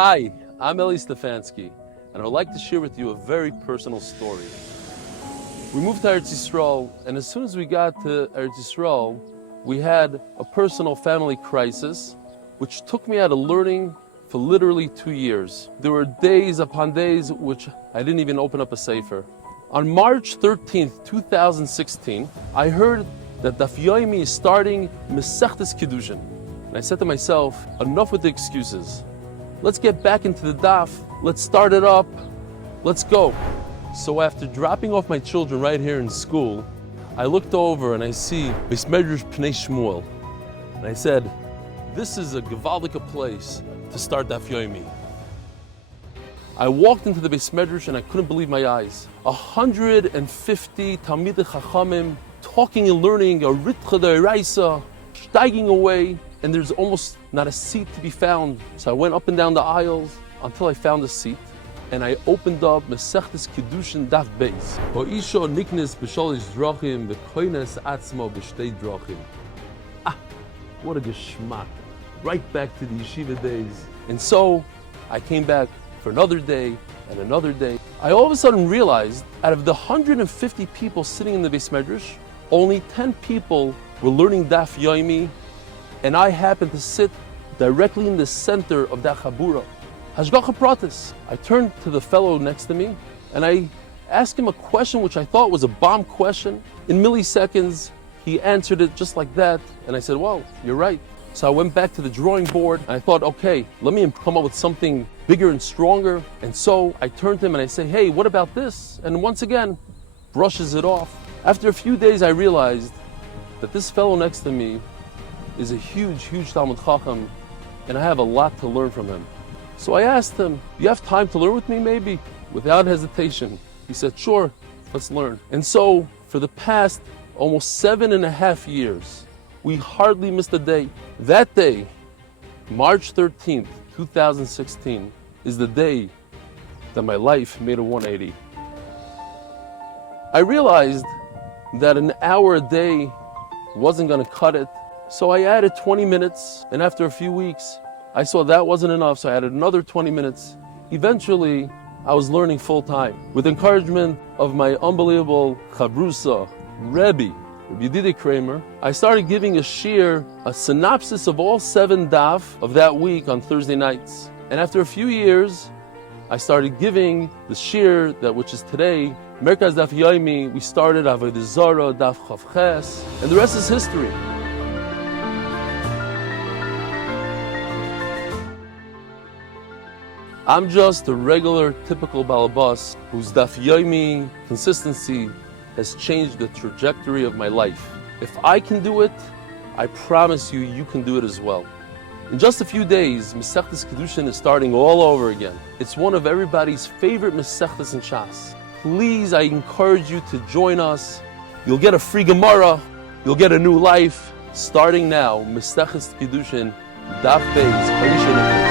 Hi, I'm Eli Stefansky, and I'd like to share with you a very personal story. We moved to Eretz Yisrael, and as soon as we got to Eretz Yisrael, we had a personal family crisis, which took me out of learning for literally 2 years. There were days upon days which I didn't even open up a sefer. On March 13th, 2016, I heard that Daf Yomi is starting Maseches Kiddushin. And I said to myself, enough with the excuses. Let's get back into the daf, let's start it up, let's go. So after dropping off my children right here in school, I looked over and I see Beis Medrash Pnei Shmuel. And I said, this is a gewaldige place to start Daf Yomi. I walked into the Beis Medrash and I couldn't believe my eyes. 150 Talmidei Chachamim talking and learning a Ritcha d'Oraisa, steiging away, and there's almost not a seat to be found. So I went up and down the aisles until I found a seat, and I opened up Maseches Kiddushin Daf Beis. Ha'isha niknes b'shalish drachim v'koines atzmo b'shtei drachim. What a geschmack. Right back to the yeshiva days. And so I came back for another day and another day. I all of a sudden realized out of the 150 people sitting in the Beis Medrash, only 10 people were learning Daf Yomi, and I happened to sit directly in the center of that chabura. Hashgacha pratis. I turned to the fellow next to me and I asked him a question which I thought was a bomb question. In milliseconds, he answered it just like that, and I said, well, you're right. So I went back to the drawing board and I thought, okay, let me come up with something bigger and stronger. And so I turned to him and I say, hey, what about this? And once again, brushes it off. After a few days, I realized that this fellow next to me is a huge Talmud Chacham, and I have a lot to learn from him. So I asked him, do you have time to learn with me maybe? Without hesitation, he said, sure, let's learn. And so for the past almost 7.5 years, we hardly missed a day. That day, March 13th, 2016, is the day that my life made a 180. I realized that an hour a day wasn't going to cut it. So I added 20 minutes, and after a few weeks, I saw that wasn't enough, so I added another 20 minutes. Eventually, I was learning full time. With encouragement of my unbelievable chabrusa, Reb Eli Kramer, I started giving a shiur, a synopsis of all 7 daf of that week on Thursday nights. And after a few years, I started giving the shiur that which is today, Merkaz Daf Yomi. We started Avodah Zarah, Daf Chav Ches, and the rest is history. I'm just a regular, typical balabas whose Daf Yomi consistency has changed the trajectory of my life. If I can do it, I promise you, you can do it as well. In just a few days, Maseches Kiddushin is starting all over again. It's one of everybody's favorite Maseches in Shas. Please, I encourage you to join us. You'll get a free gemara, you'll get a new life. Starting now, Maseches Kiddushin Daf Beis.